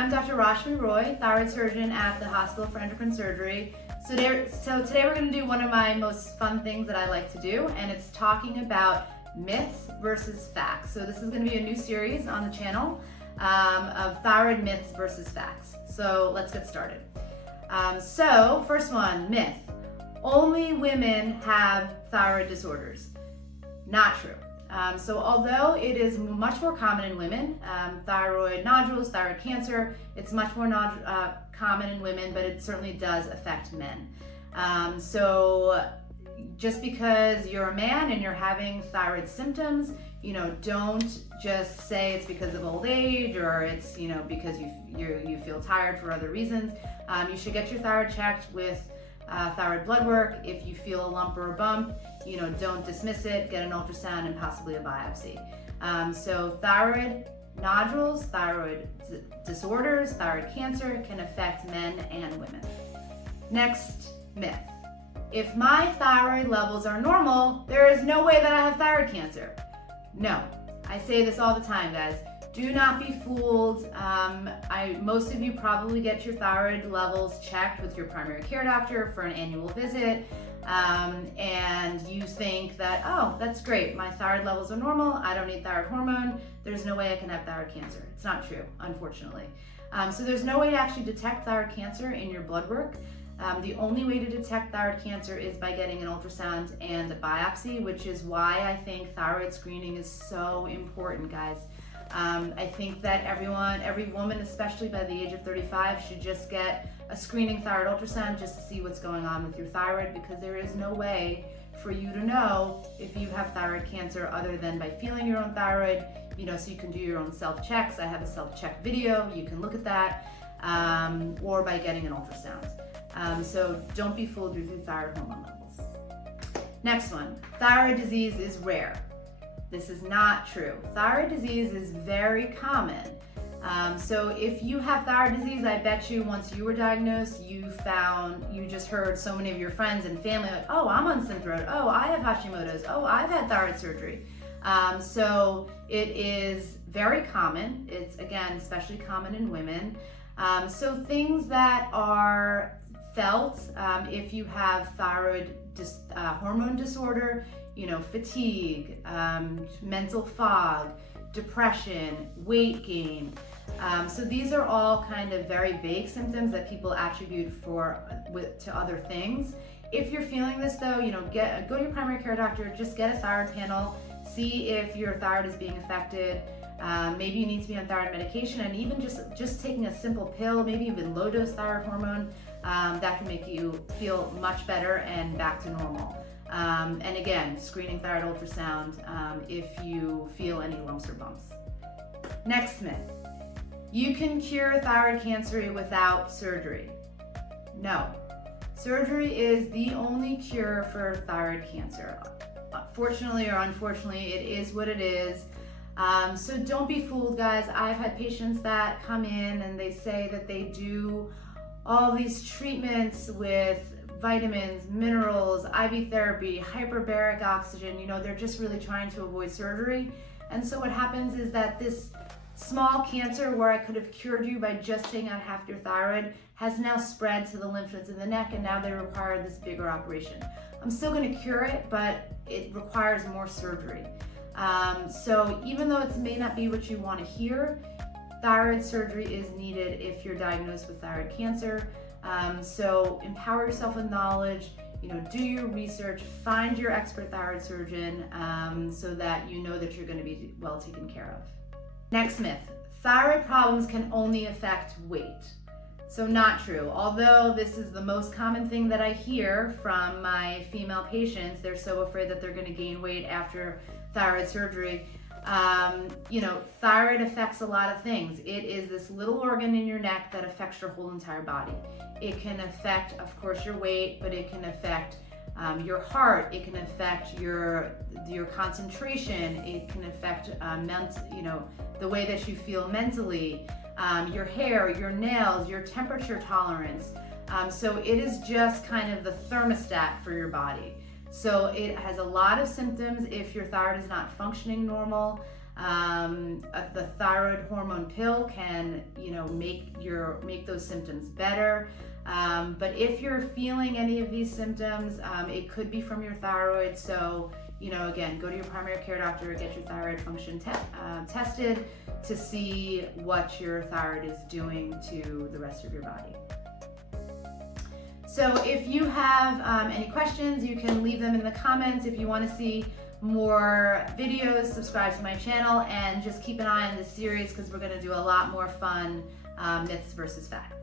I'm Dr. Rashmi Roy, thyroid surgeon at the Hospital for Endocrine Surgery. So today we're going to do one of my most fun things that I like to do, and it's talking about myths versus facts. So this is going to be a new series on the channel of thyroid myths versus facts. So let's get started. So first one, myth. Only women have thyroid disorders. Not true. So although it is much more common in women, thyroid nodules, thyroid cancer, it's much more common in women, but it certainly does affect men. So just because you're a man and you're having thyroid symptoms, don't just say it's because of old age or it's, because you feel tired for other reasons. You should get your thyroid checked with thyroid blood work. If you feel a lump or a bump, don't dismiss it, get an ultrasound and possibly a biopsy. So thyroid nodules, thyroid disorders, thyroid cancer can affect men and women. Next myth. If my thyroid levels are normal, there is no way that I have thyroid cancer. No, I say this all the time, guys. Do not be fooled. Most of you probably get your thyroid levels checked with your primary care doctor for an annual visit, and you think that, oh, that's great, my thyroid levels are normal, I don't need thyroid hormone, there's no way I can have thyroid cancer. It's not true, unfortunately. So there's no way to actually detect thyroid cancer in your blood work. The only way to detect thyroid cancer is by getting an ultrasound and a biopsy, which is why I think thyroid screening is so important, guys. I think that every woman, especially by the age of 35, should just get a screening thyroid ultrasound just to see what's going on with your thyroid, because there is no way for you to know if you have thyroid cancer other than by feeling your own thyroid, so you can do your own self-checks. I have a self-check video, you can look at that, or by getting an ultrasound. So don't be fooled with your thyroid hormone levels. Next one, thyroid disease is rare. This is not true. Thyroid disease is very common. So if you have thyroid disease, I bet you once you were diagnosed, you just heard so many of your friends and family like, oh, I'm on Thyroid, oh, I have Hashimoto's, oh, I've had thyroid surgery. So it is very common. It's, again, especially common in women. So things that are felt if you have thyroid hormone disorder, fatigue, mental fog, depression, weight gain. So these are all kind of very vague symptoms that people attribute to other things. If you're feeling this though, go to your primary care doctor, just get a thyroid panel, see if your thyroid is being affected. Maybe you need to be on thyroid medication, and even just taking a simple pill, maybe even low dose thyroid hormone, that can make you feel much better and back to normal. And again, screening thyroid ultrasound if you feel any lumps or bumps. Next myth. You can cure thyroid cancer without surgery. No. Surgery is the only cure for thyroid cancer. Fortunately or unfortunately, it is what it is. So don't be fooled, guys. I've had patients that come in and they say that they do all these treatments with vitamins, minerals, IV therapy, hyperbaric oxygen, they're just really trying to avoid surgery. And so what happens is that this small cancer where I could have cured you by just taking out half your thyroid has now spread to the lymph nodes in the neck, and now they require this bigger operation. I'm still going to cure it, but it requires more surgery. So even though it may not be what you want to hear, thyroid surgery is needed if you're diagnosed with thyroid cancer. So empower yourself with knowledge, do your research, find your expert thyroid surgeon so that you know that you're going to be well taken care of. Next myth, thyroid problems can only affect weight. So not true. Although this is the most common thing that I hear from my female patients, they're so afraid that they're going to gain weight after thyroid surgery. Thyroid affects a lot of things. It is this little organ in your neck that affects your whole entire body. It can affect, of course, your weight, but it can affect your heart. It can affect your concentration. It can affect the way that you feel mentally, your hair, your nails, your temperature tolerance. So it is just kind of the thermostat for your body. So it has a lot of symptoms if your thyroid is not functioning normal. The thyroid hormone pill can, make those symptoms better. But if you're feeling any of these symptoms, it could be from your thyroid. So, again, go to your primary care doctor, get your thyroid function tested to see what your thyroid is doing to the rest of your body. So if you have any questions, you can leave them in the comments. If you want to see more videos, subscribe to my channel, and just keep an eye on this series because we're going to do a lot more fun myths versus facts.